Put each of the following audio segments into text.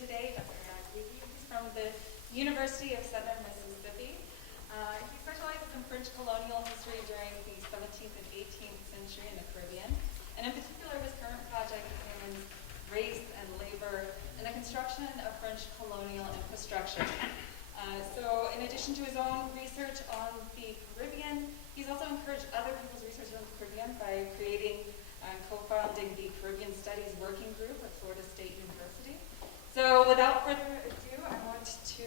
today, Dr. Arid Gigi. He's from the University of Southern Mississippi. He specializes in French colonial history during the 17th and 18th century in the Caribbean. And in particular, his current project examines race and labor and the construction of French colonial infrastructure. So in addition to his own research on the Caribbean, he's also encouraged other people's research on the Caribbean by creating and co-founding the Caribbean Studies Working Group at Florida State University. So without further ado, I want to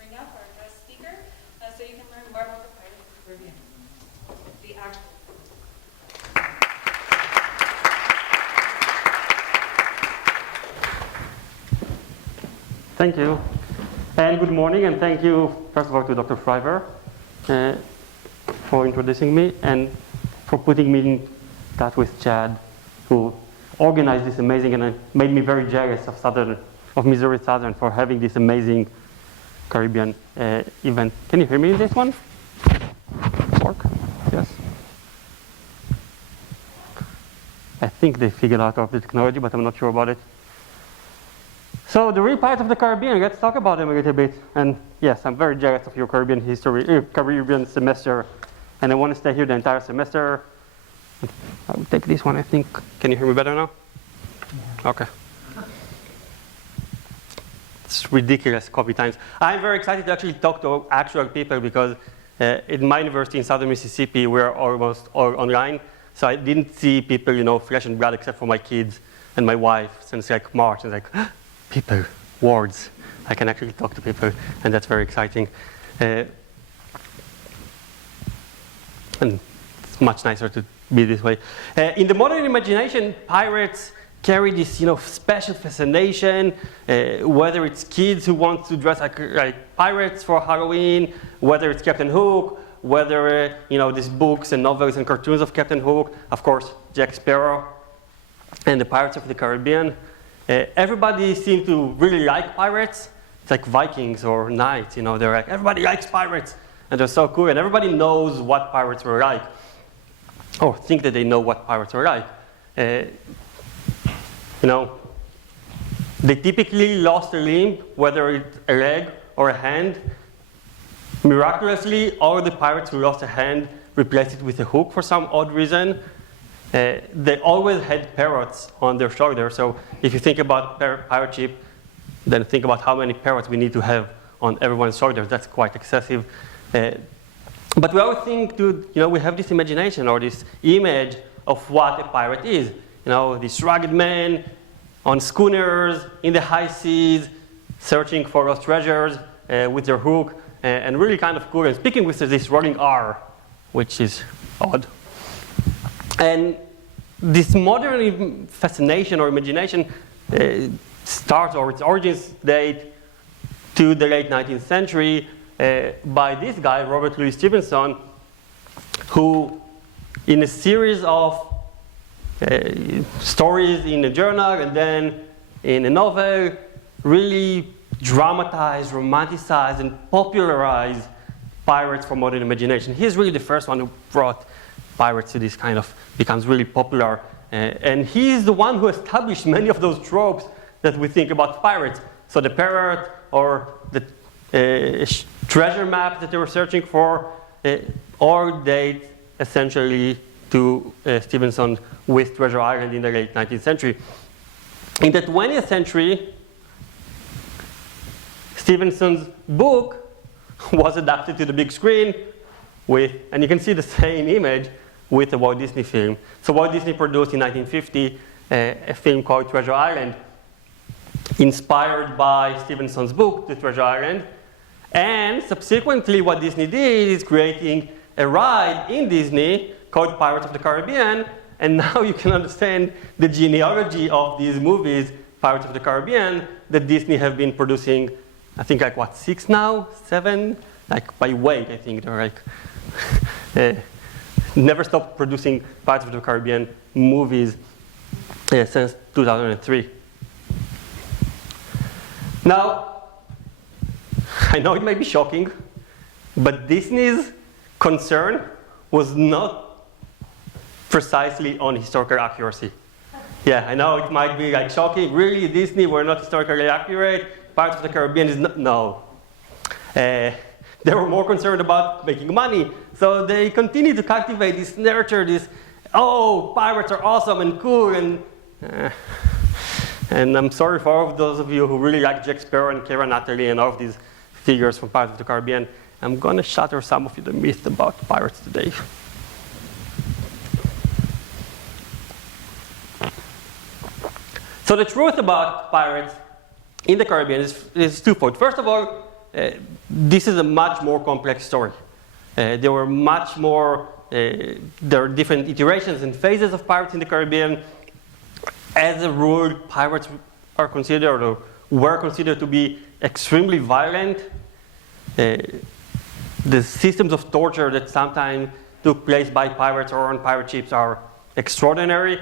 bring up our guest speaker so you can learn more about the Pirates of the Caribbean. The actual. Thank you. And good morning, and thank you, first of all, to Dr. Shriver for introducing me and for putting me in touch with Chad, who organized this amazing, and it made me very jealous of Missouri Southern for having this amazing Caribbean event. Can you hear me in this one? Work? Yes. I think they figured out the technology, but I'm not sure about it. So the real Pirates of the Caribbean, let's talk about them a little bit. And yes, I'm very jealous of your Caribbean history, Caribbean semester, and I want to stay here the entire semester. I will take this one, I think. Can you hear me better now? Yeah. Okay. It's ridiculous copy times. I'm very excited to actually talk to actual people because in my university in Southern Mississippi, we're almost all online. So I didn't see people, flesh and blood, except for my kids and my wife since like March. And people, words. I can actually talk to people, and that's very exciting. And it's much nicer to be this way. In the modern imagination, pirates carry this, special fascination, whether it's kids who want to dress like pirates for Halloween, whether it's Captain Hook, whether, these books and novels and cartoons of Captain Hook, of course, Jack Sparrow, and the Pirates of the Caribbean. Everybody seems to really like pirates. It's like Vikings or knights, they're like, everybody likes pirates, and they're so cool, and everybody knows what pirates were like, or think that they know what pirates were like. They typically lost a limb, whether it's a leg or a hand. Miraculously, all the pirates who lost a hand replaced it with a hook for some odd reason. They always had parrots on their shoulders, so if you think about pirate ship, then think about how many parrots we need to have on everyone's shoulders. That's quite excessive. But we always think, we have this imagination or this image of what a pirate is. This rugged man on schooners in the high seas, searching for lost treasures with their hook, and really kind of cool, and speaking with this rolling R, which is odd. And this modern fascination or imagination starts, or its origins date to the late 19th century by this guy, Robert Louis Stevenson, who in a series of stories in a journal and then in a novel really dramatized, romanticized, and popularized pirates for modern imagination. He's really the first one who brought pirates to this kind of, becomes really popular. And he's the one who established many of those tropes that we think about pirates. So the parrot or the treasure map that they were searching for all date essentially to Stevenson with Treasure Island in the late 19th century. In the 20th century, Stevenson's book was adapted to the big screen with, and you can see the same image with the Walt Disney film. So Walt Disney produced in 1950 a film called Treasure Island, inspired by Stevenson's book, The Treasure Island. And subsequently, what Disney did is creating a ride in Disney called Pirates of the Caribbean. And now you can understand the genealogy of these movies, Pirates of the Caribbean, that Disney have been producing, I think 6 now? 7? By weight, I think they're never stopped producing Pirates of the Caribbean movies since 2003. Now, I know it may be shocking, but Disney's concern was not precisely on historical accuracy. Yeah, I know it might be like shocking. Really, Disney were not historically accurate. Pirates of the Caribbean is not, no. They were more concerned about making money. So they continue to cultivate this, nurture this, oh, pirates are awesome and cool. And I'm sorry for all of those of you who really like Jack Sparrow and Keira Knightley and all of these figures from Pirates of the Caribbean. I'm going to shatter some of the myths about pirates today. So the truth about pirates in the Caribbean is twofold. First of all, this is a much more complex story. There were much more, there are different iterations and phases of pirates in the Caribbean. As a rule, pirates are considered or were considered to be extremely violent. The systems of torture that sometimes took place by pirates or on pirate ships are extraordinary.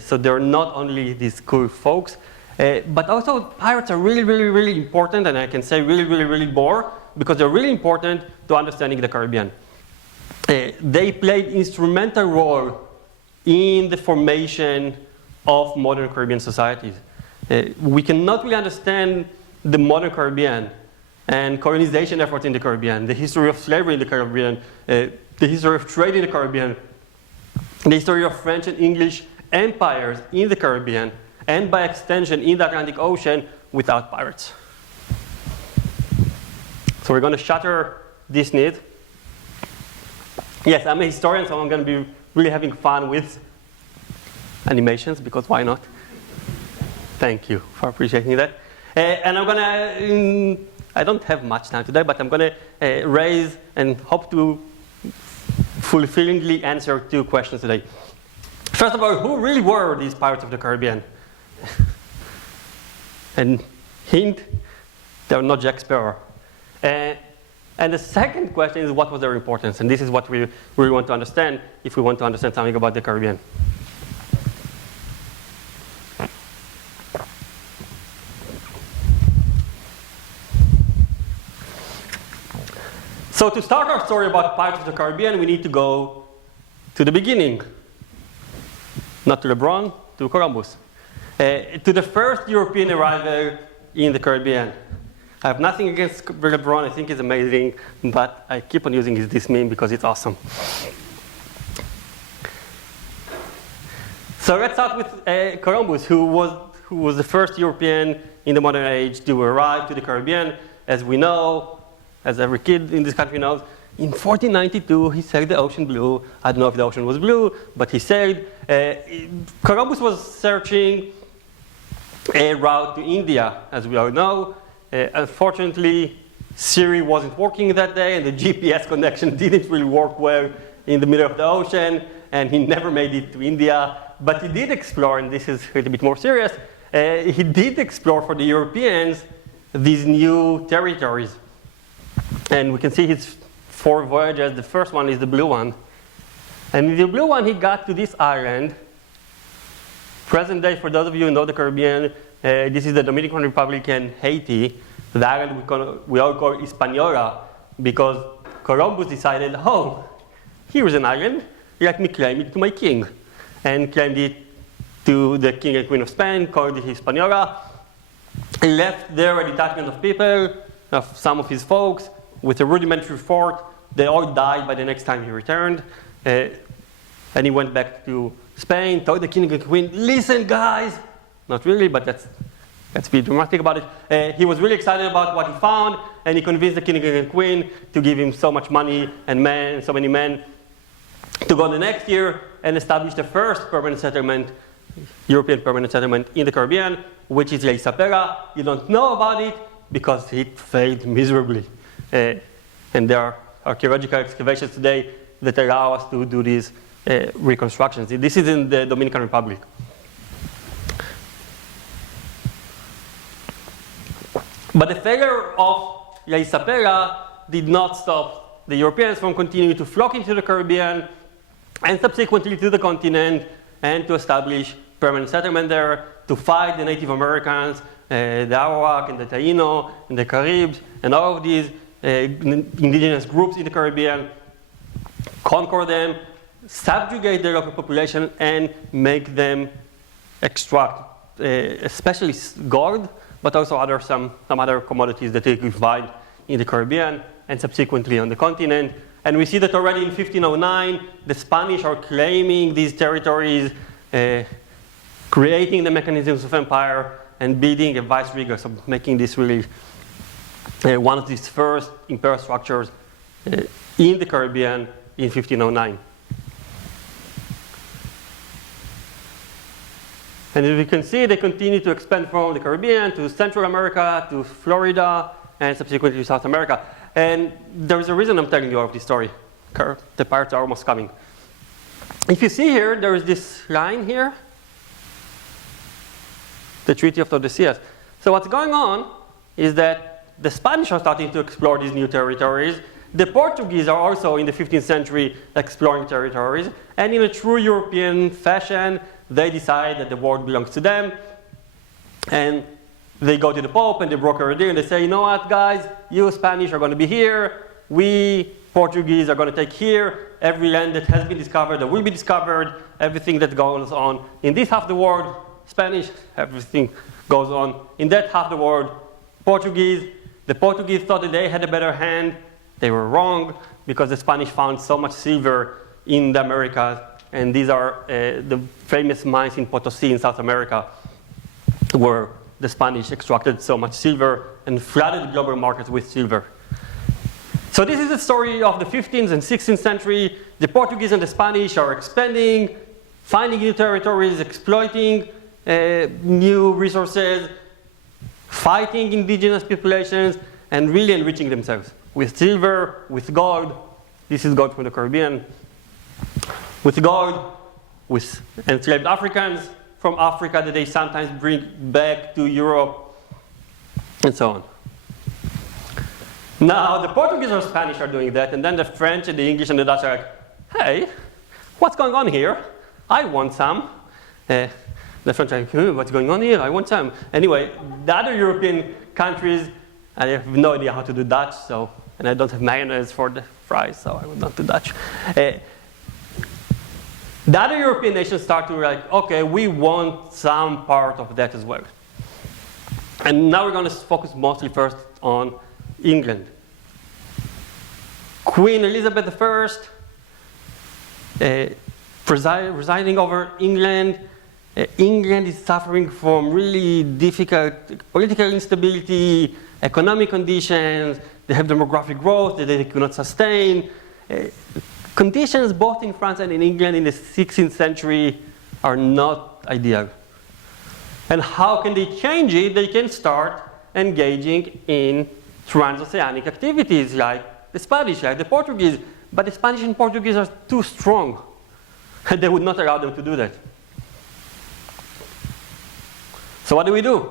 So they're not only these cool folks, but also pirates are really, really, really important, and I can say really, really, really more, because they're really important to understanding the Caribbean. They played instrumental role in the formation of modern Caribbean societies. We cannot really understand the modern Caribbean and colonization efforts in the Caribbean, the history of slavery in the Caribbean, the history of trade in the Caribbean, the history of French and English empires in the Caribbean, and by extension in the Atlantic Ocean without pirates. So we're going to shatter this myth. Yes, I'm a historian, so I'm going to be really having fun with animations, because why not? Thank you for appreciating that. And I'm going to, I don't have much time today, but I'm going to raise and hope to fulfillingly answer 2 questions today. First of all, who really were these Pirates of the Caribbean? And hint, they're not Jack Sparrow. And the second question is, what was their importance? And this is what we really want to understand if we want to understand something about the Caribbean. So to start our story about Pirates of the Caribbean, we need to go to the beginning. Not to LeBron, to Columbus. To the first European arrival in the Caribbean. I have nothing against LeBron, I think he's amazing, but I keep on using this meme because it's awesome. So let's start with Columbus, who was the first European in the modern age to arrive to the Caribbean. As we know, as every kid in this country knows, in 1492, he sailed the ocean blue. I don't know if the ocean was blue, but he sailed. Columbus was searching a route to India, as we all know. Unfortunately, Siri wasn't working that day, and the GPS connection didn't really work well in the middle of the ocean, and he never made it to India. But he did explore, and this is a little bit more serious, he did explore for the Europeans these new territories. And we can see his 4 voyages. The first one is the blue one. And in the blue one, he got to this island. Present day, for those of you who know the Caribbean, this is the Dominican Republic and Haiti. The island we all call Hispaniola, because Columbus decided, oh, here's an island, let me claim it to my king. And claimed it to the king and queen of Spain, called it Hispaniola. He left there a detachment of people, of some of his folks, with a rudimentary fort. They all died by the next time he returned. And he went back to Spain, told the king and queen, listen guys, not really, but let's be dramatic about it. He was really excited about what he found, and he convinced the king and queen to give him so much money and so many men to go the next year and establish the first permanent settlement, European permanent settlement in the Caribbean, which is La Isabela. You don't know about it because it failed miserably. And there are archaeological excavations today that allow us to do these reconstructions. This is in the Dominican Republic. But the failure of La Isabela did not stop the Europeans from continuing to flock into the Caribbean and subsequently to the continent and to establish permanent settlement there, to fight the Native Americans, the Arawak and the Taino and the Caribs and all of these indigenous groups in the Caribbean, conquer them, subjugate their local population, and make them extract, especially gold, but also some other commodities that they could find in the Caribbean and subsequently on the continent. And we see that already in 1509, the Spanish are claiming these territories, creating the mechanisms of empire, and building a vice-regal, so making this really one of these first imperial structures in the Caribbean in 1509. And as we can see, they continue to expand from the Caribbean to Central America, to Florida, and subsequently to South America. And there is a reason I'm telling you all of this story. The pirates are almost coming. If you see here, there is this line here, the Treaty of Tordesillas. So what's going on is that the Spanish are starting to explore these new territories. The Portuguese are also in the 15th century exploring territories. And in a true European fashion, they decide that the world belongs to them. And they go to the Pope and they broker a deal and they say, you know what, guys, you Spanish are going to be here. We Portuguese are going to take here. Every land that has been discovered or will be discovered, everything that goes on in this half of the world, Spanish, everything goes on in that half of the world, Portuguese. The Portuguese thought that they had a better hand. They were wrong because the Spanish found so much silver in the Americas. And these are the famous mines in Potosi in South America where the Spanish extracted so much silver and flooded global markets with silver. So this is the story of the 15th and 16th century. The Portuguese and the Spanish are expanding, finding new territories, exploiting new resources, fighting indigenous populations, and really enriching themselves with silver, with gold. This is gold from the Caribbean. With gold, with enslaved Africans from Africa that they sometimes bring back to Europe, and so on. Now, the Portuguese or Spanish are doing that, and then the French and the English and the Dutch are like, hey, what's going on here? I want some. The French are like, what's going on here? I want some. Anyway, the other European countries, I have no idea how to do Dutch, and I don't have mayonnaise for the fries, so I would not do Dutch. The other European nations start to like, okay, we want some part of that as well. And now we're going to focus mostly first on England. Queen Elizabeth I, presiding over England. England is suffering from really difficult political instability, economic conditions. They have demographic growth that they cannot sustain. Conditions both in France and in England in the 16th century are not ideal. And how can they change it? They can start engaging in transoceanic activities like the Spanish, like the Portuguese. But the Spanish and Portuguese are too strong. And they would not allow them to do that. So what do?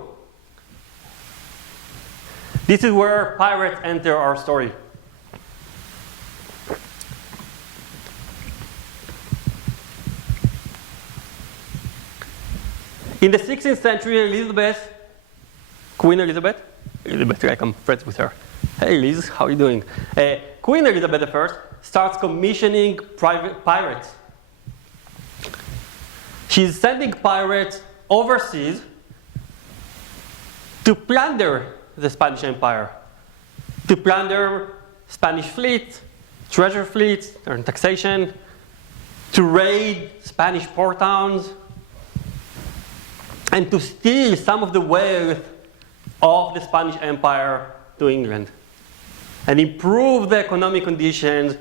This is where pirates enter our story. In the 16th century, Queen Elizabeth, like I'm friends with her. Hey Liz, how are you doing? Queen Elizabeth I starts commissioning private pirates. She's sending pirates overseas to plunder the Spanish Empire, to plunder Spanish fleets, treasure fleets, and taxation, to raid Spanish port towns, and to steal some of the wealth of the Spanish Empire to England, and improve the economic conditions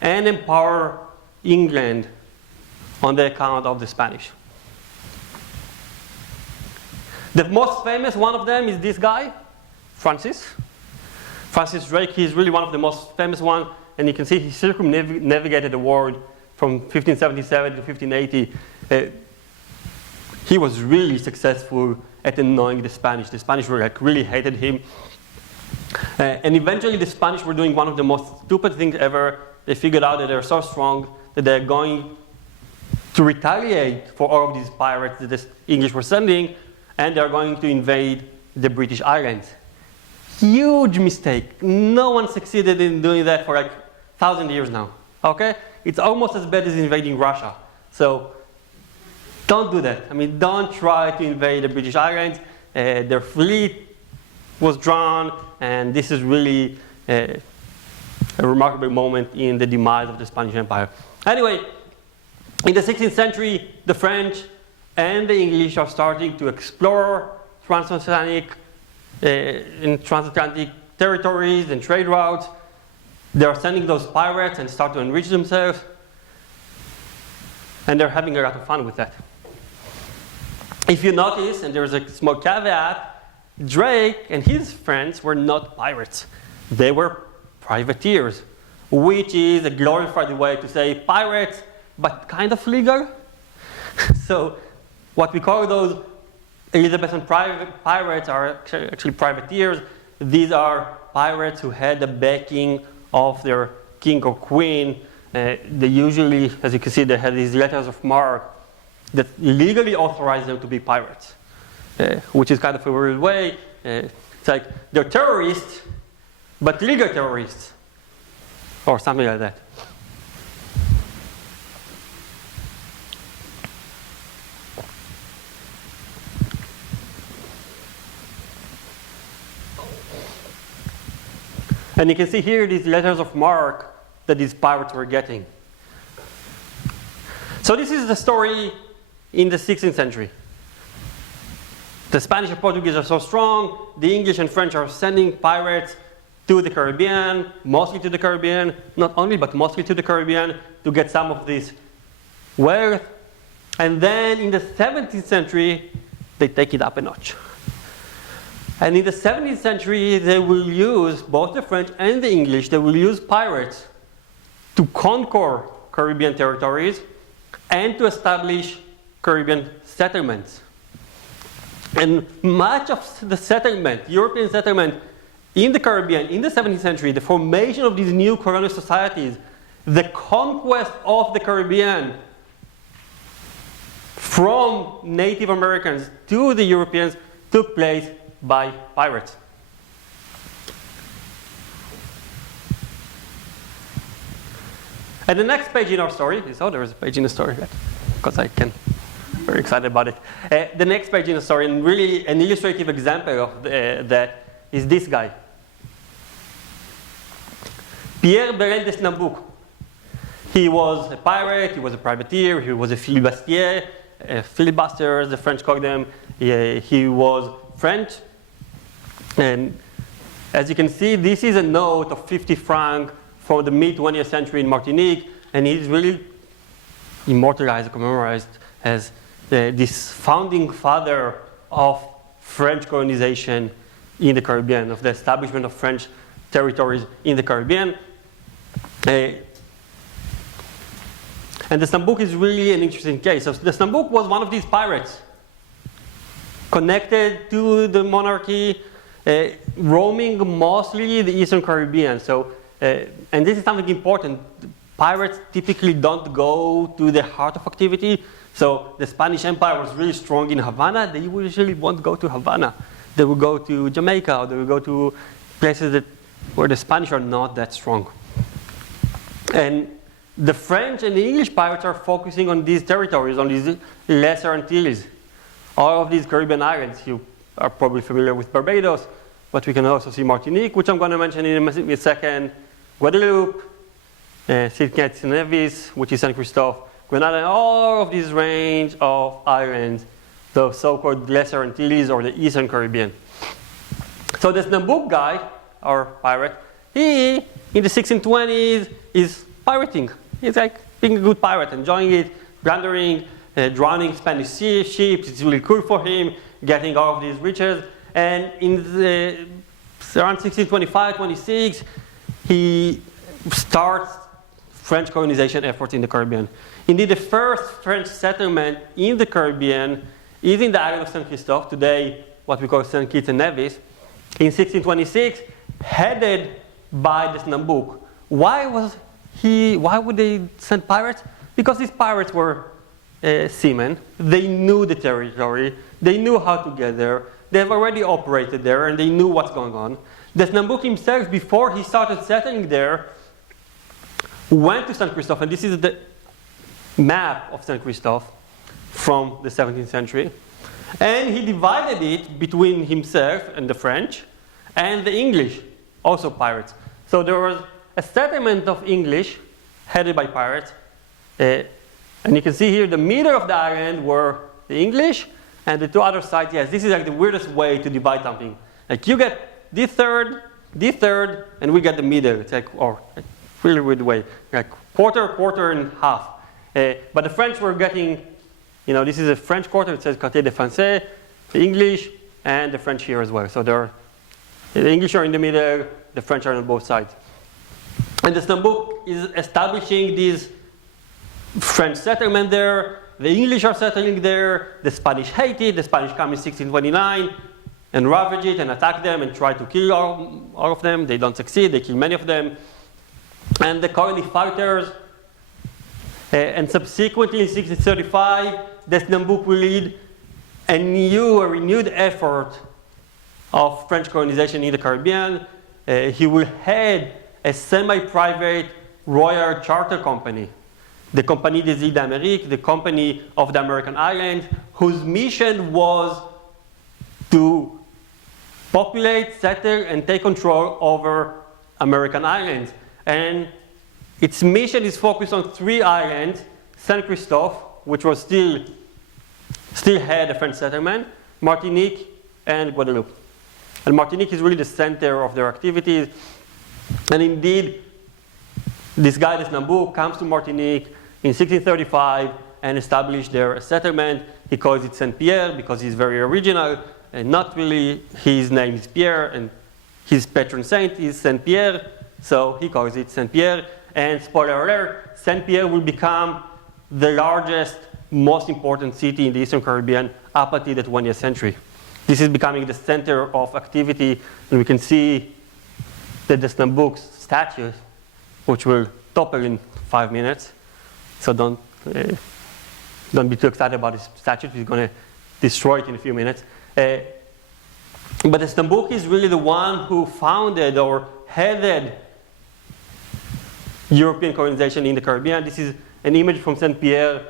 and empower England on the account of the Spanish. The most famous one of them is this guy, Francis Drake. He's really one of the most famous ones, and you can see he circumnavigated the world from 1577 to 1580. He was really successful at annoying the Spanish. The Spanish were like really hated him. And eventually the Spanish were doing one of the most stupid things ever. They figured out that they're so strong that they're going to retaliate for all of these pirates that the English were sending, and they're going to invade the British Islands. Huge mistake. No one succeeded in doing that for like 1,000 years now. Okay? It's almost as bad as invading Russia. So don't do that. I mean, don't try to invade the British Islands. Their fleet was drawn, and this is really a remarkable moment in the demise of the Spanish Empire. Anyway, in the 16th century, the French and the English are starting to explore transatlantic territories and trade routes. They are sending those pirates and start to enrich themselves. And they're having a lot of fun with that. If you notice, and there's a small caveat, Drake and his friends were not pirates. They were privateers, which is a glorified way to say pirates, but kind of legal. So what we call those Elizabethan pirates are actually privateers. These are pirates who had the backing of their king or queen. They usually, as you can see, they had these letters of marque that legally authorized them to be pirates, which is kind of a weird way. It's like they're terrorists, but legal terrorists, or something like that. And you can see here these letters of marque that these pirates were getting. So this is the story in the 16th century. The Spanish and Portuguese are so strong, the English and French are sending pirates to the Caribbean, mostly to the Caribbean, not only, but mostly to the Caribbean, to get some of this wealth. And then in the 17th century, they take it up a notch. And in the 17th century, they will use, both the French and the English, they will use pirates to conquer Caribbean territories and to establish Caribbean settlements. And much of the settlement, European settlement in the Caribbean in the 17th century, the formation of these new colonial societies, the conquest of the Caribbean from Native Americans to the Europeans took place by pirates. And the next page in our story is, there is a page in the story, because I'm very excited about it. The next page in the story, and really an illustrative example of that, is this guy. Pierre Berende Nambouk. He was a pirate, he was a privateer, he was a filibustier, filibusters, the French called them. He was French. And as you can see, this is a note of 50 francs from the mid-20th century in Martinique, and he's really immortalized, commemorized as this founding father of French colonization in the Caribbean, of the establishment of French territories in the Caribbean. And the Nambouk is really an interesting case. So the Nambouk was one of these pirates, connected to the monarchy, roaming mostly the Eastern Caribbean. So, and this is something important. Pirates typically don't go to the heart of activity. So the Spanish Empire was really strong in Havana. They usually won't go to Havana. They will go to Jamaica, or they will go to places where the Spanish are not that strong. And the French and the English pirates are focusing on these territories, on these Lesser Antilles. All of these Caribbean islands. You are probably familiar with Barbados, but we can also see Martinique, which I'm going to mention in a second, Guadeloupe, St. Kitts and Nevis, which is St. Christophe, Grenada, and all of these range of islands, the so-called Lesser Antilles or the Eastern Caribbean. So this Nambouk guy, our pirate, he, in the 1620s, is pirating. He's like being a good pirate, enjoying it, plundering, drowning Spanish ships. It's really cool for him, getting all of these riches. And in around 1625, 26, he starts French colonization efforts in the Caribbean. Indeed, the first French settlement in the Caribbean is in the island of St. Christophe, today what we call St. Kitts and Nevis, in 1626, headed by this Nambouk. Why would they send pirates? Because these pirates were seamen. They knew the territory. They knew how to get there. They've already operated there, and they knew what's going on. The Nambouk himself, before he started settling there, went to St. Christophe, and this is the map of St. Christophe, from the 17th century. And he divided it between himself and the French and the English, also pirates. So there was a settlement of English headed by pirates. And you can see here the middle of the island were the English, and the two other sides, yes, this is like the weirdest way to divide something. Like you get this third, and we get the middle. It's like, or a really weird way. Like quarter, and half. But the French were getting, this is a French quarter, it says Quartier des Français, the English, and the French here as well. So the English are in the middle, the French are on both sides. And the Snambuk is establishing this French settlement there. The English are settling there. The Spanish hate it. The Spanish come in 1629 and ravage it and attack them and try to kill all of them. They don't succeed. They kill many of them. And the colony fighters, and subsequently in 1635, the Snambuk will lead a renewed effort of French colonization in the Caribbean. He will head a semi-private royal charter company, the Compagnie des Îles d'Amérique, the Company of the American Islands, whose mission was to populate, settle, and take control over American islands. And its mission is focused on 3 islands: Saint Christophe, which was still had a French settlement, Martinique, and Guadeloupe. And Martinique is really the center of their activities. And indeed, this guy, this Snambuk, comes to Martinique in 1635 and established their settlement. He calls it Saint Pierre because he's very original, and not really his name is Pierre, and his patron saint is Saint Pierre, so he calls it Saint Pierre. And spoiler alert, Saint Pierre will become the largest, most important city in the Eastern Caribbean up until the 20th century. This is becoming the center of activity, and we can see that the Snambuk's statue, which will topple in 5 minutes, so don't be too excited about this statue. He's going to destroy it in a few minutes. But the Snambuk is really the one who founded or headed European colonization in the Caribbean. This is an image from Saint Pierre,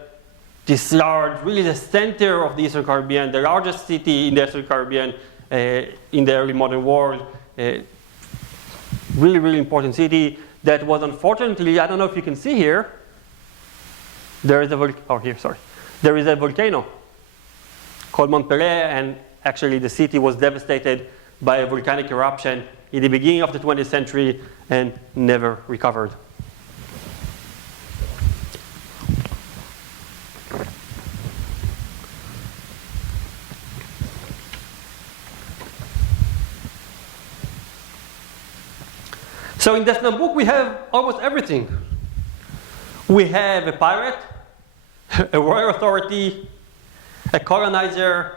this large, really the center of the Eastern Caribbean, the largest city in the Eastern Caribbean in the early modern world. Really, really important city that was unfortunately, I don't know if you can see here, there is a volcano called Mont Pelée, and actually the city was devastated by a volcanic eruption in the beginning of the 20th century and never recovered. So in the Snambuk we have almost everything. We have a pirate, a royal authority, a colonizer.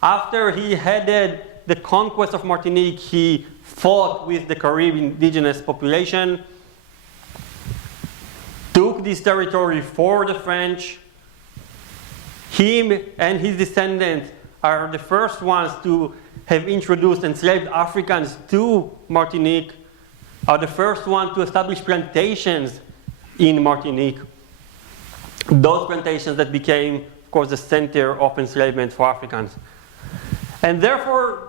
After he headed the conquest of Martinique, he fought with the Caribbean indigenous population, took this territory for the French. Him and his descendants are the first ones to have introduced enslaved Africans to Martinique, are the first one to establish plantations in Martinique. Those plantations that became, of course, the center of enslavement for Africans. And therefore,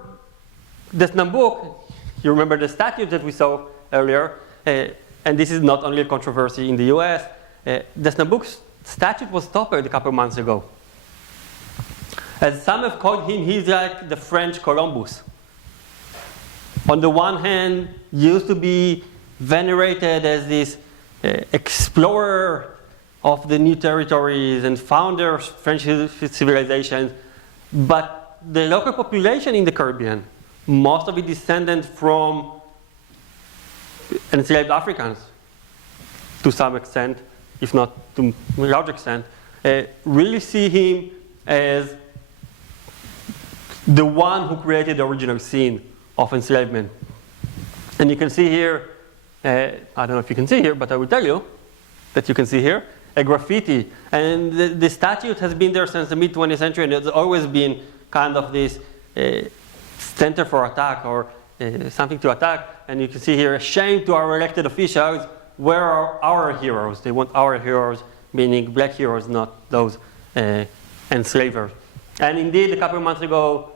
the Snambuk, you remember the statute that we saw earlier, and this is not only a controversy in the US, the Snambuk statute was toppled a couple months ago. As some have called him, he's like the French Columbus. On the one hand, used to be venerated as this explorer of the new territories and founder of French civilization, but the local population in the Caribbean, most of it descended from enslaved Africans, to some extent, if not to a large extent, really see him as the one who created the original scene of enslavement. And you can see here, I don't know if you can see here, but I will tell you that you can see here, a graffiti. And the statute has been there since the mid-20th century, and it's always been kind of this center for attack, or something to attack. And you can see here, shame to our elected officials, where are our heroes? They want our heroes, meaning black heroes, not those enslavers. And indeed, a couple of months ago,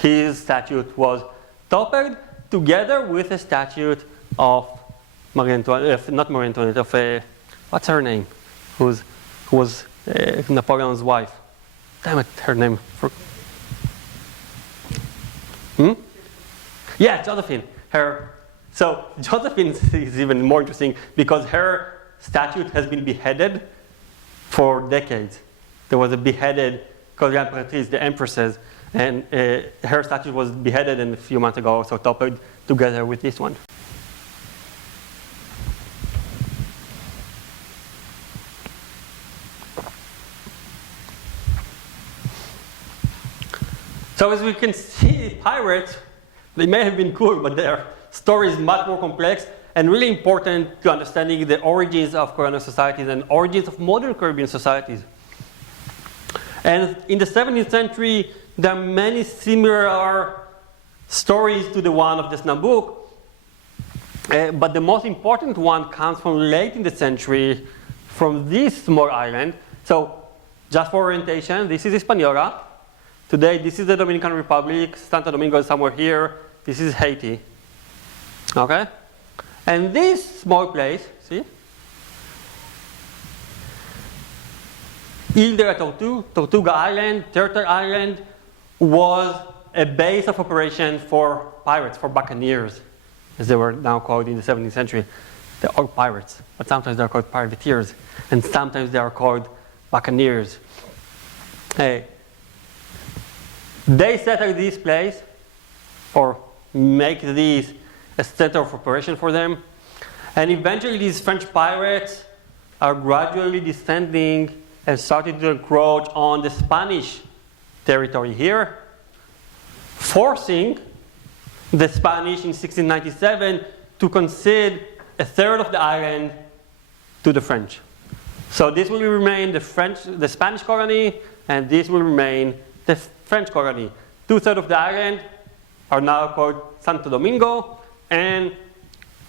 his statute was toppled together with a statute of Marie Antoinette, not Marie Antoinette, of what's her name? Who was Napoleon's wife? Damn it, her name. Yeah, Josephine. So Josephine is even more interesting because her statute has been beheaded for decades. There was a beheaded Korean Emperatrice, the empresses, and her statue was beheaded a few months ago, so toppled together with this one. So as we can see, pirates, they may have been cool, but their story is much more complex and really important to understanding the origins of colonial societies and origins of modern Caribbean societies. And in the 17th century, there are many similar stories to the one of the Snam book, but the most important one comes from late in the century, from this small island. So just for orientation, this is Hispaniola. Today, this is the Dominican Republic. Santo Domingo is somewhere here. This is Haiti. Okay? And this small place, see? Ile de la Tortuga Island, Turtle Island, was a base of operation for pirates, for buccaneers, as they were now called in the 17th century. They're all pirates, but sometimes they're called privateers, and sometimes they are called buccaneers. They settle this place, or make this a center of operation for them, and eventually these French pirates are gradually descending and starting to encroach on the Spanish territory here, forcing the Spanish in 1697 to concede a third of the island to the French. So this will remain the Spanish colony, and this will remain the French colony. 2/3 of the island are now called Santo Domingo, and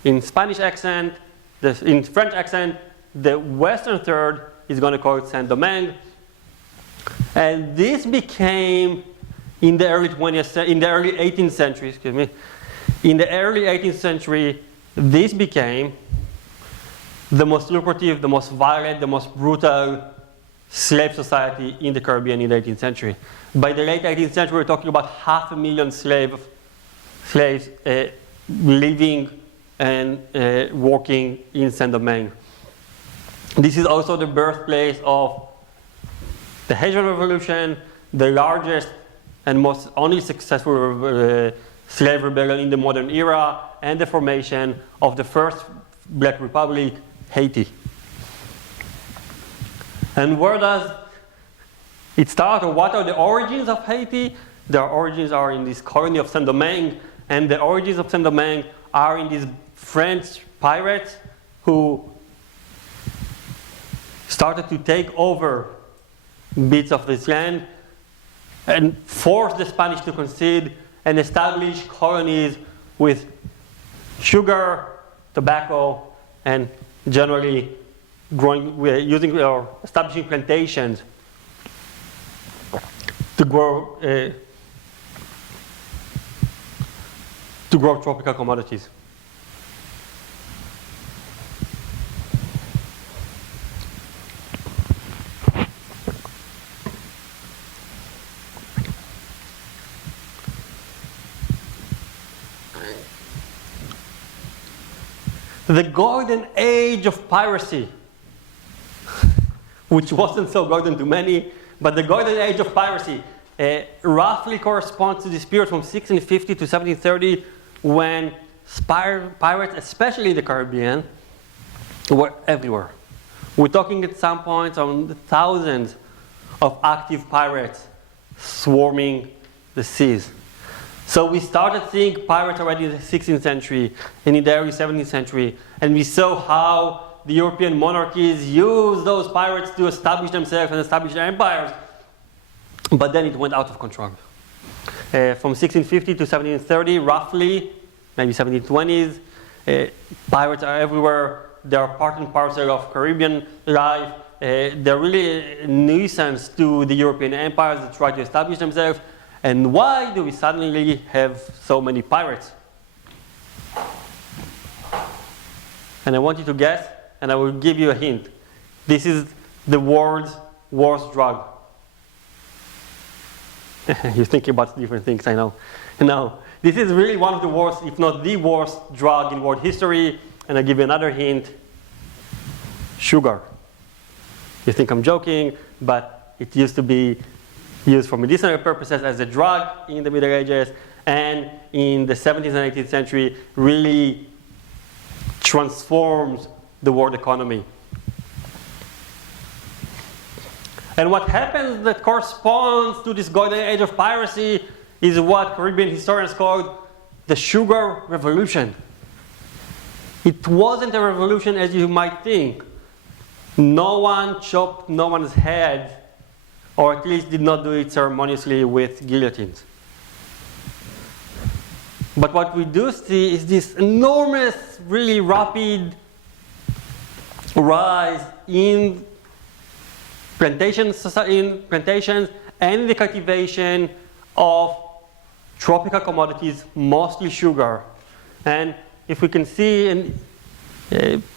in Spanish accent, in French accent, the western third is going to call it Saint-Domingue. And this became, in the early 18th century, in the early 18th century, this became the most lucrative, the most violent, the most brutal slave society in the Caribbean in the 18th century. By the late 18th century, we're talking about 500,000 slaves living and working in Saint-Domingue. This is also the birthplace of the Haitian Revolution, the largest and most only successful slave rebellion in the modern era, and the formation of the first Black Republic, Haiti. And where does it start, or what are the origins of Haiti? Their origins are in this colony of Saint-Domingue, and the origins of Saint-Domingue are in these French pirates who started to take over bits of this land and force the Spanish to concede and establish colonies with sugar, tobacco, and generally using or establishing plantations to grow tropical commodities. The Golden Age of Piracy, which wasn't so golden to many, but the Golden Age of Piracy roughly corresponds to this period from 1650 to 1730, when pirates, especially in the Caribbean, were everywhere. We're talking at some point on thousands of active pirates swarming the seas. So we started seeing pirates already in the 16th century and in the early 17th century, and we saw how the European monarchies used those pirates to establish themselves and establish their empires. But then it went out of control. From 1650 to 1730, roughly, maybe 1720s, pirates are everywhere. They are part and parcel of Caribbean life. they're really a nuisance to the European empires that try to establish themselves. And why do we suddenly have so many pirates? And I want you to guess, and I will give you a hint. This is the world's worst drug. You're thinking about different things, I know. No, this is really one of the worst, if not the worst drug in world history. And I'll give you another hint. Sugar. You think I'm joking, but it used to be used for medicinal purposes as a drug in the Middle Ages, and in the 17th and 18th century really transforms the world economy. And what happens that corresponds to this golden age of piracy is what Caribbean historians called the sugar revolution. It wasn't a revolution as you might think. No one chopped no one's head, or at least did not do it ceremoniously with guillotines. But what we do see is this enormous, really rapid rise in plantations and the cultivation of tropical commodities, mostly sugar. And if we can see in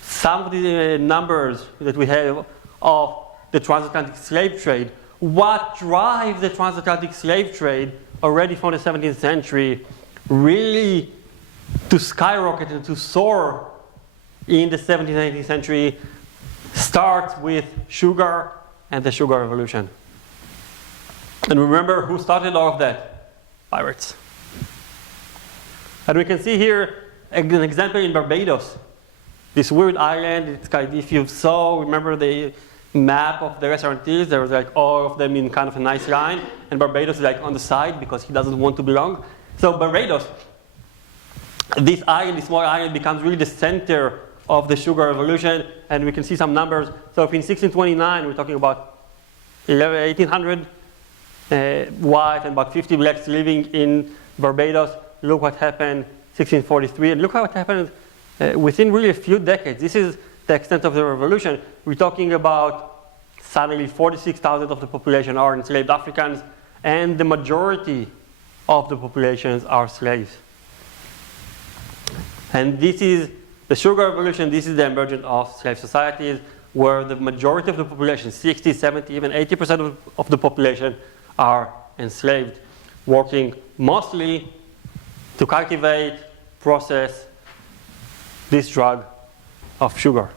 some of the numbers that we have of the transatlantic slave trade, what drives the transatlantic slave trade already from the 17th century really to skyrocket and to soar in the 17th and 18th century starts with sugar and the sugar revolution. And remember who started all of that? Pirates. And we can see here an example in Barbados. This weird island, it's kind of, if you saw, remember the map of the Antilles, there was like all of them in kind of a nice line, and Barbados is like on the side because he doesn't want to belong. So Barbados, this island, this small island, becomes really the center of the sugar revolution, and we can see some numbers. So if in 1629 we're talking about 1800 white and about 50 blacks living in Barbados, look what happened 1643, and look what happened within really a few decades. This is the extent of the revolution. We're talking about suddenly 46,000 of the population are enslaved Africans, and the majority of the populations are slaves. And this is the sugar revolution. This is the emergence of slave societies where the majority of the population, 60, 70, even 80% of the population are enslaved, working mostly to cultivate, process this drug of sugar.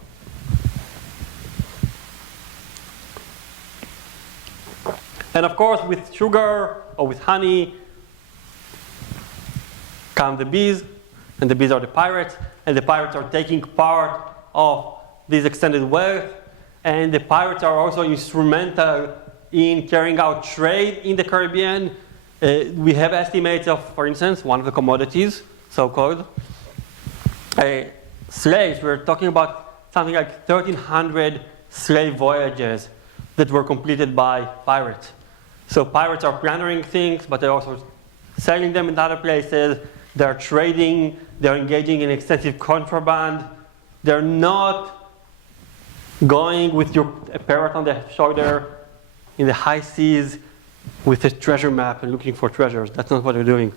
And of course, with sugar or with honey come the bees, and the bees are the pirates, and the pirates are taking part of this extended wealth, and the pirates are also instrumental in carrying out trade in the Caribbean. We have estimates of, for instance, one of the commodities, so-called, slaves. We're talking about something like 1,300 slave voyages that were completed by pirates. So pirates are plundering things, but they're also selling them in other places. They're trading. They're engaging in extensive contraband. They're not going with a parrot on the shoulder in the high seas with a treasure map and looking for treasures. That's not what they're doing,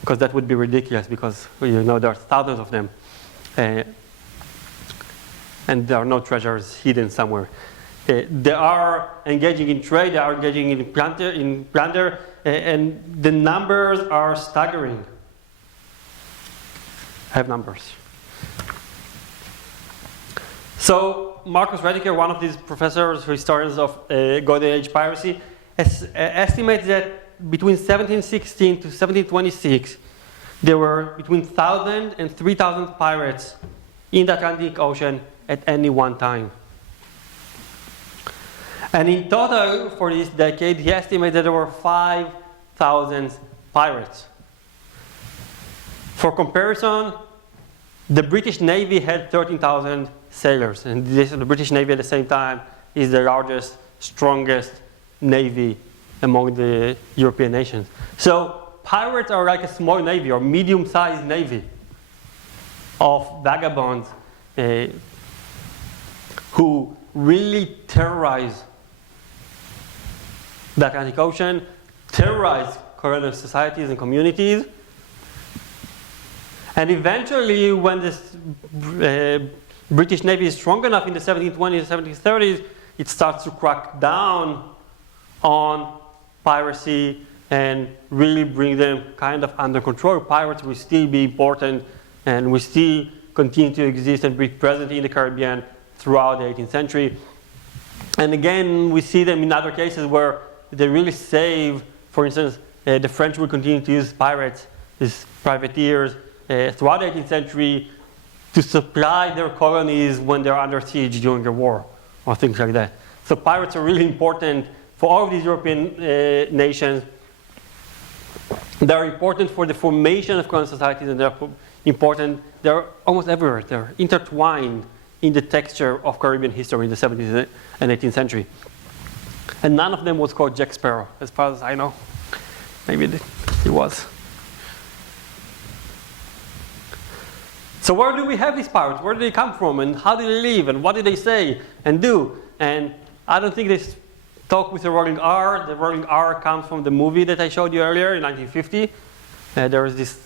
because that would be ridiculous, because there are thousands of them. And there are no treasures hidden somewhere. They are engaging in trade, they are engaging in plunder, and the numbers are staggering. I have numbers. So Marcus Rediker, one of these professors, historians of Golden Age piracy, estimates that between 1716 to 1726, there were between 1,000 and 3,000 pirates in the Atlantic Ocean at any one time. And in total, for this decade, he estimates that there were 5,000 pirates. For comparison, the British Navy had 13,000 sailors, and the British Navy at the same time is the largest, strongest navy among the European nations. So pirates are like a small navy or medium-sized navy of vagabonds who really terrorize the Atlantic Ocean, terrorize colonial societies and communities. And eventually, when this British Navy is strong enough in the 1720s and 1730s, it starts to crack down on piracy and really bring them kind of under control. Pirates will still be important and will still continue to exist and be present in the Caribbean throughout the 18th century. And again, we see them in other cases where they really save, for instance, the French will continue to use pirates, these privateers, throughout the 18th century to supply their colonies when they're under siege during a war or things like that. So pirates are really important for all of these European nations. They're important for the formation of colonial societies, and they're important. They're almost everywhere. They're intertwined in the texture of Caribbean history in the 17th and 18th century. And none of them was called Jack Sparrow, as far as I know. Maybe he was. So where do we have these pirates? Where do they come from? And how do they live? And what do they say and do? And I don't think they talk with the rolling R. The rolling R comes from the movie that I showed you earlier in 1950. There was this,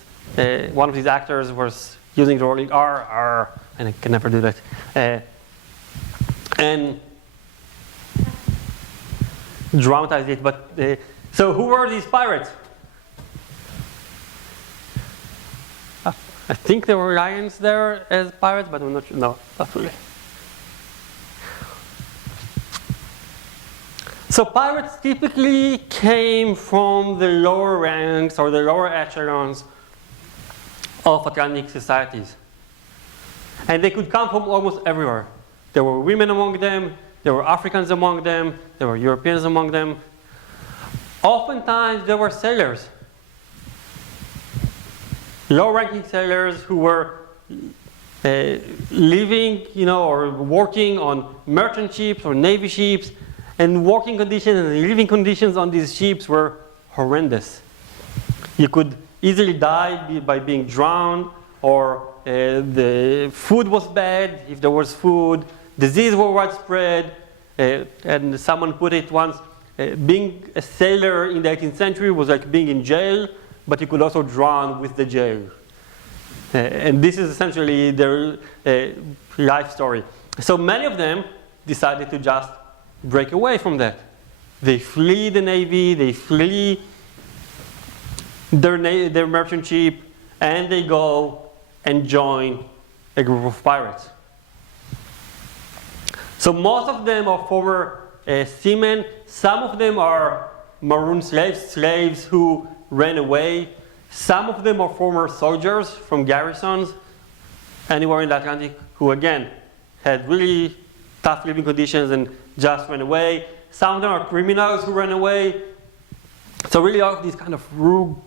one of these actors was using the rolling R, and I can never do that. And dramatize it. But so who were these pirates? I think there were lions there as pirates, but I'm not sure. No, not really. So pirates typically came from the lower ranks or the lower echelons of Atlantic societies. And they could come from almost everywhere. There were women among them, there were Africans among them, there were Europeans among them. Oftentimes there were sailors. Low-ranking sailors who were living, or working on merchant ships or navy ships, and working conditions and living conditions on these ships were horrendous. You could easily die by being drowned, or the food was bad if there was food. Disease were widespread, and someone put it once, being a sailor in the 18th century was like being in jail, but you could also drown with the jail. And this is essentially their life story. So many of them decided to just break away from that. They flee the navy, they flee their merchant ship, and they go and join a group of pirates. So most of them are former seamen. Some of them are maroon slaves who ran away. Some of them are former soldiers from garrisons anywhere in the Atlantic who, again, had really tough living conditions and just ran away. Some of them are criminals who ran away. So really all of these kind of rogue,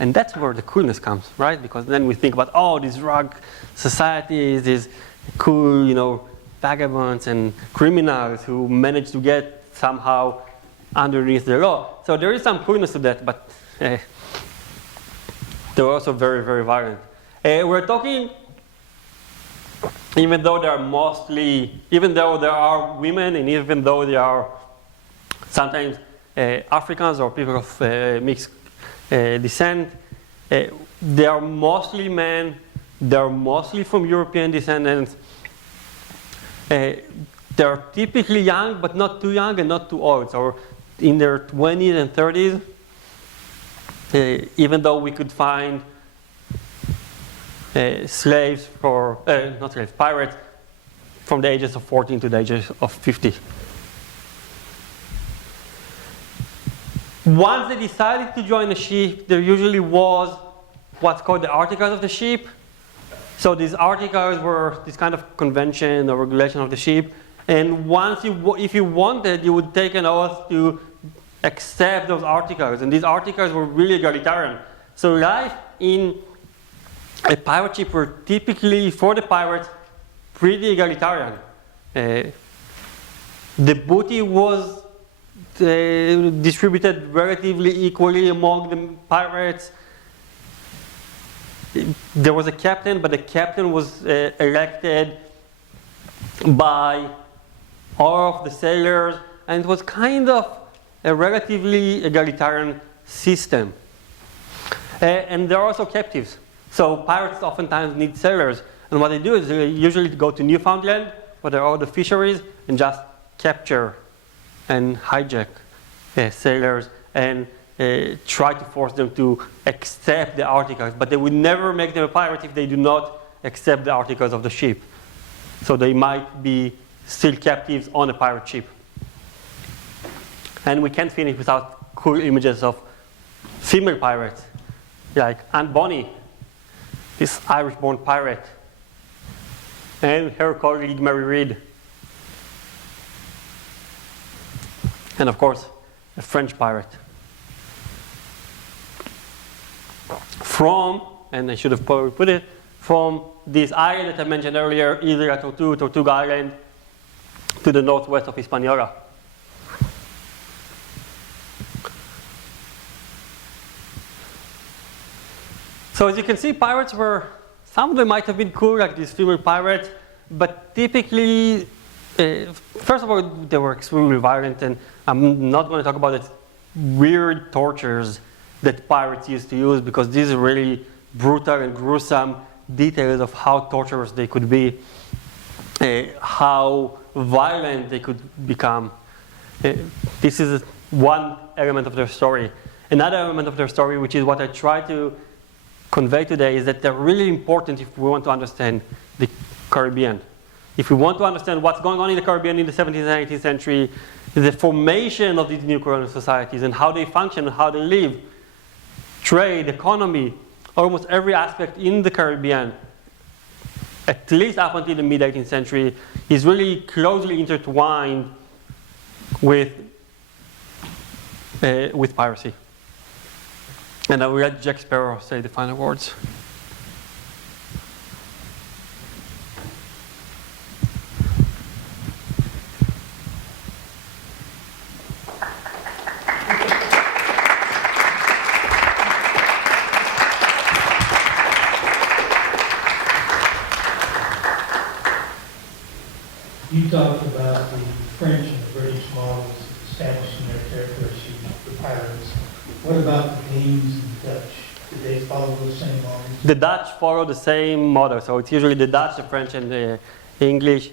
and that's where the coolness comes, right? Because then we think about, these rogue societies, these cool, vagabonds and criminals who manage to get somehow underneath the law. So there is some coolness to that, but they're also very, very violent. We're talking, even though there are women, and even though there are sometimes Africans or people of mixed descent, they are mostly men, they are mostly from European descendants. They're typically young, but not too young and not too old. So in their 20s and 30s, even though we could find pirates from the ages of 14 to the ages of 50. Once they decided to join a ship, there usually was what's called the articles of the ship. So these articles were this kind of convention or regulation of the ship. And if you wanted, you would take an oath to accept those articles. And these articles were really egalitarian. So life in a pirate ship were typically, for the pirates, pretty egalitarian. The booty was distributed relatively equally among the pirates. There was a captain, but the captain was elected by all of the sailors, and it was kind of a relatively egalitarian system. And there are also captives. So pirates oftentimes need sailors. And what they do is they usually go to Newfoundland, where there are all the fisheries, and just capture and hijack sailors and try to force them to accept the articles. But they would never make them a pirate if they do not accept the articles of the ship. So they might be still captives on a pirate ship. And we can't finish without cool images of female pirates, like Aunt Bonnie, this Irish-born pirate, and her colleague Mary Read. And of course, a French pirate. From, and I should have probably put it, from this island that I mentioned earlier, either Tortuga Island, to the northwest of Hispaniola. So as you can see, pirates were, some of them might have been cool, like these female pirates, but typically, first of all, they were extremely violent, and I'm not going to talk about the weird tortures that pirates used to use, because these are really brutal and gruesome details of how torturous they could be, how violent they could become. This is one element of their story. Another element of their story, which is what I try to convey today, is that they're really important if we want to understand the Caribbean. If we want to understand what's going on in the Caribbean in the 17th and 18th century, the formation of these new colonial societies and how they function and how they live, trade, economy, almost every aspect in the Caribbean, at least up until the mid-18th century, is really closely intertwined with piracy. And I will let Jack Sparrow say the final words. You talked about the French and the British models establishing their territory for pirates. What about the Danes and the Dutch? Did they follow the same models? The Dutch follow the same model. So it's usually the Dutch, the French, and the English.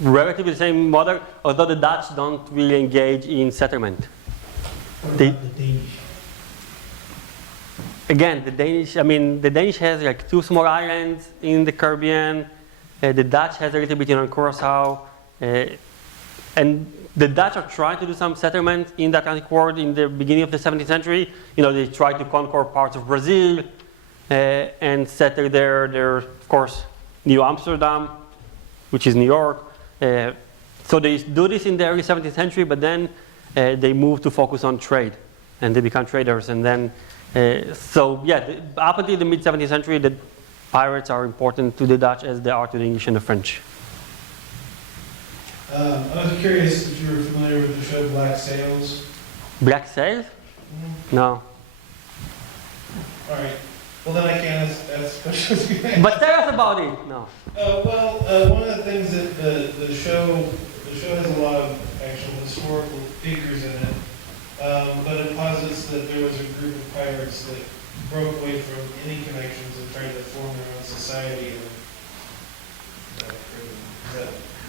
Relatively the same model, although the Dutch don't really engage in settlement. What about the Danish? Again, the Danish has like 2 small islands in the Caribbean. The Dutch has a little bit in Curacao. And the Dutch are trying to do some settlement in the Atlantic world in the beginning of the 17th century. You know, they tried to conquer parts of Brazil and settle there, of course, New Amsterdam, which is New York. So they do this in the early 17th century, but then they move to focus on trade, and they become traders. And then, up until the mid-17th century, the pirates are important to the Dutch as they are to the English and the French. I was curious if you were familiar with the show Black Sails. Black Sails? Mm-hmm. No. All right. Well, then I can't ask questions. But tell us about it. No. One of the things that the show has a lot of actual historical figures in it, but it posits that there was a group of pirates that broke away from any connections and tried to form their own society.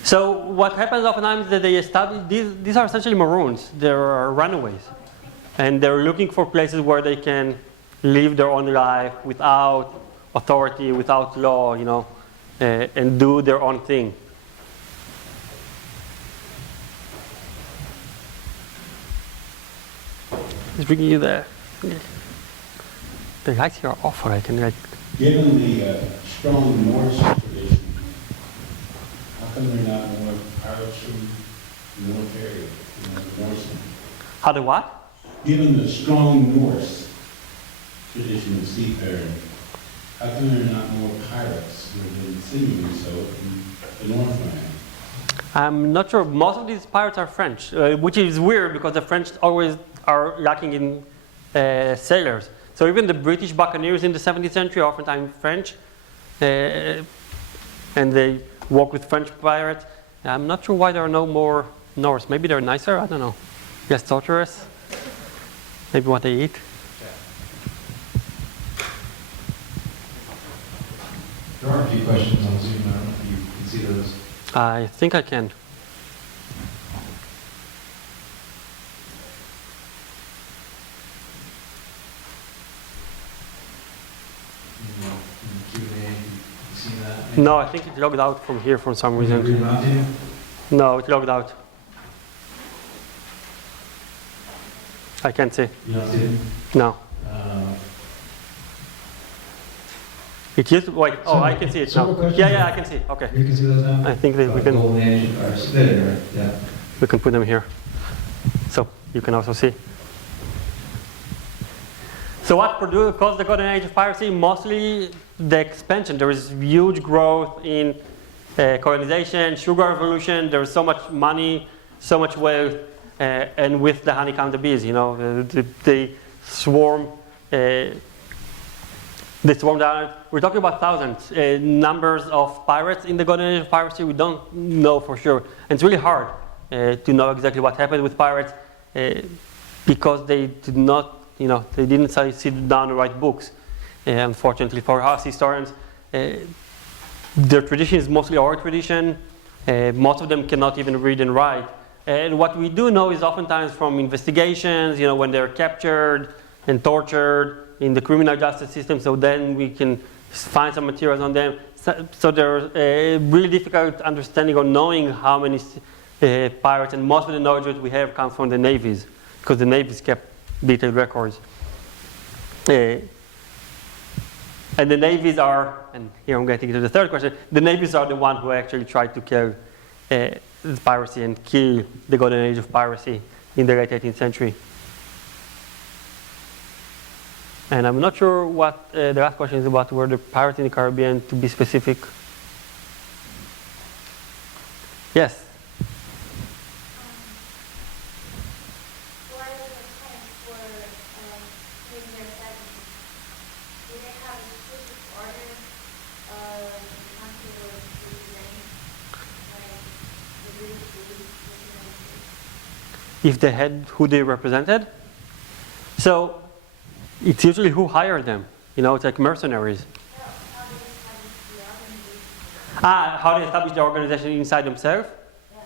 So what happens oftentimes is that they establish, these are essentially maroons. They are runaways. And they're looking for places where they can live their own life without authority, without law, you know, and do their own thing. Just bringing you the lights here are off, or I can like. Given the strong Norse tradition, how come there are not more pirates from the North area, the Norsemen? How the what? Given the strong Norse tradition of seafaring, how come there are not more pirates, than seemingly so, in the Northland? I'm not sure. Most of these pirates are French, which is weird because the French always are lacking in sailors. So even the British buccaneers in the 17th century are oftentimes French, and they work with French pirates. I'm not sure why there are no more Norse. Maybe they're nicer, I don't know. Less torturous. Maybe what they eat. There are a few questions on Zoom. I don't know if you can see those. I think I can. In the Q&A, you see that? No, I think it logged out from here for some Can you read reason. them out to you? No, it logged out. I can't see. You don't see it? No. Uh, It used to, wait, oh, I can see it Several now. questions? Yeah, I can see. Okay. You can see those now? I think that we About can, Golden Age of Piracy. There, right? Yeah. we can put them here. So you can also see. So what caused the Golden Age of Piracy? Mostly the expansion. There is huge growth in colonization, sugar revolution. There is so much money, so much wealth, and with the honey come the bees. You know, they swarm. They swarm down. We're talking about thousands. Numbers of pirates in the Golden Age of Piracy, we don't know for sure. And it's really hard to know exactly what happened with pirates because they did not, you know, they didn't sit down and write books. Unfortunately for us historians, their tradition is mostly oral tradition. Most of them cannot even read and write. And what we do know is oftentimes from investigations, you know, when they're captured and tortured in the criminal justice system, so then we can find some materials on them. So there's a really difficult understanding or knowing how many pirates, and most of the knowledge that we have comes from the navies, because the navies kept detailed records. And the navies are, and here I'm getting to the third question, the navies are the ones who actually tried to kill the piracy and kill the Golden Age of Piracy in the late 18th century. And I'm not sure what the last question is about, were the pirates in the Caribbean, to be specific. Yes? Why the pirates were taking their settings? Did they have a specific order of the country they were representing? Like the British police, the United States? If they had who they represented? So it's usually who hired them. You know, it's like mercenaries. How did they establish the organization? How they establish the organization inside themselves? Yeah.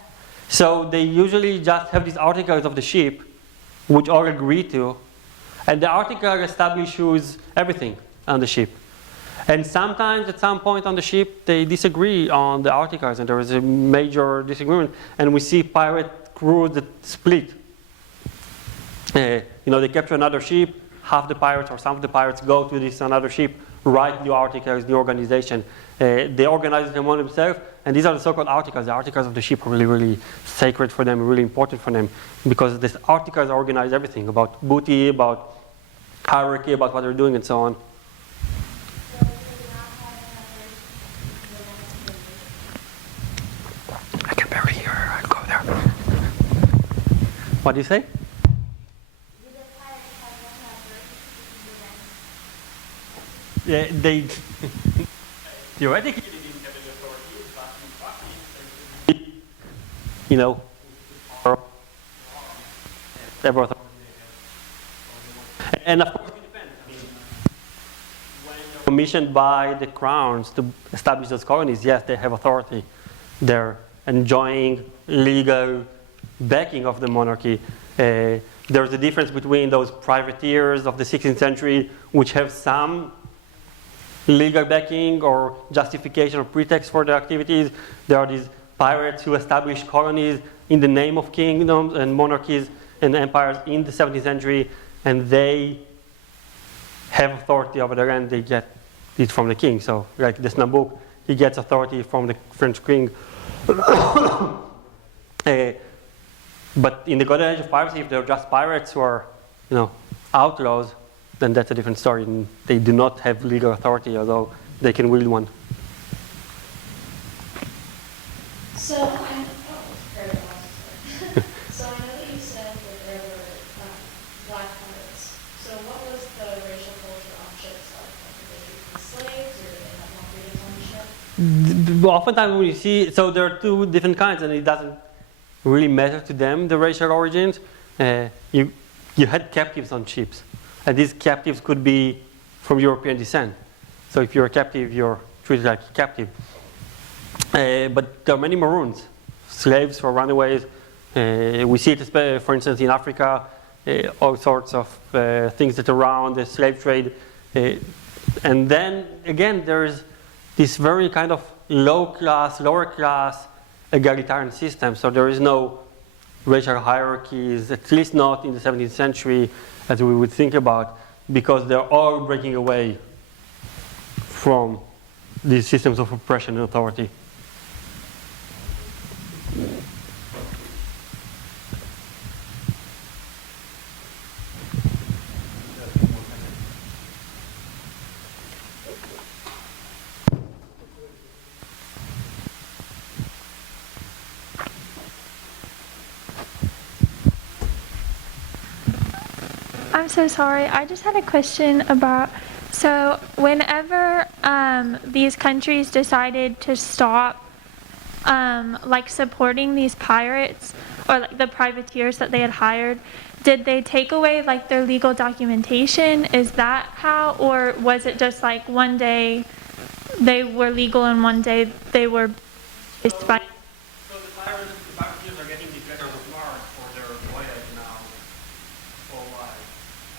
So they usually just have these articles of the ship, which all agree to, and the article establish who's everything on the ship. And sometimes at some point on the ship, they disagree on the articles, and there is a major disagreement, and we see pirate crews that split. You know, they capture another ship, half the pirates or some of the pirates go to this another ship, write new articles, new organization. They organize them among themselves, and these are the so-called articles. The articles of the ship are really, really sacred for them, really important for them, because these articles organize everything about booty, about hierarchy, about what they're doing, and so on. So did they not have enough I can barely hear her. I'll go there. What do you say? Did the pirates have enough versions to Yeah, they theoretically they didn't have any authority, but in practice, you know, whatever authority they have. And of course, it depends. I mean, when they're commissioned by the crowns to establish those colonies, yes, they have authority. They're enjoying legal backing of the monarchy. There's a difference between those privateers of the 16th century, which have some legal backing or justification or pretext for their activities. There are these pirates who establish colonies in the name of kingdoms and monarchies and empires in the 17th century, and they have authority over the land. They get it from the king. So, like this Nabook, he gets authority from the French king. But in the Golden Age of Piracy, if they're just pirates who are, you know, outlaws, then that's a different story. And they do not have legal authority, although they can wield one. So I know that you said that there were black pirates. So what was the racial culture on ships like? Did they treat them as slaves, or did they have more freedoms on the ship? Oftentimes when you see, so there are two different kinds, and it doesn't really matter to them, the racial origins. You had captives on ships, and these captives could be from European descent. So if you're a captive, you're treated like a captive. But there are many maroons, slaves or runaways. We see it, for instance, in Africa, all sorts of things that are around the slave trade. And then, again, there's this very kind of low class, lower class, egalitarian system. So there is no racial hierarchies, at least not in the 17th century, as we would think about, because they're all breaking away from these systems of oppression and authority. I'm so sorry. I just had a question about, so whenever these countries decided to stop like supporting these pirates or like the privateers that they had hired, did they take away like their legal documentation? Is that how, or was it just like one day they were legal and one day they were just by? So the privateers are getting these letters of marque for their voyage now for a while,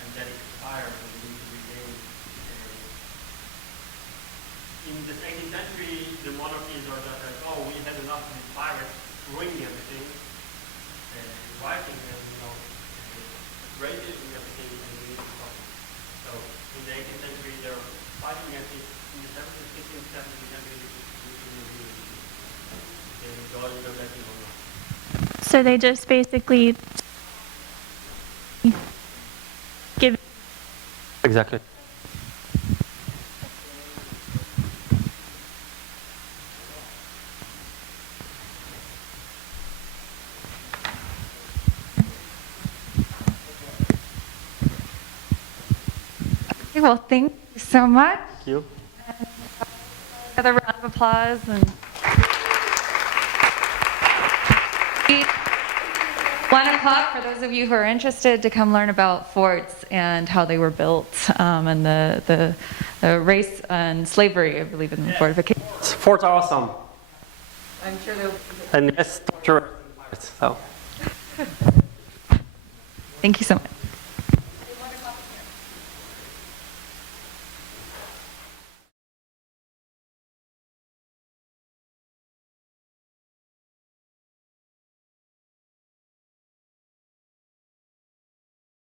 and then it expires and they need to regain. In the 18th century, the monarchies are just like, oh, we had enough of these pirates ruining everything, writing them, racism and everything, and we need to stop it. So in the 18th century, they're fighting against it. In the 17th, 16th, 17th century, So they just basically give. Exactly. Okay, well, thank you so much. Thank you. Another round of applause. And 1 o'clock for those of you who are interested to come learn about forts and how they were built, and the race and slavery, I believe, in the fortification. Forts are awesome. I'm sure they'll. And yes, torture. So. Thank you so much.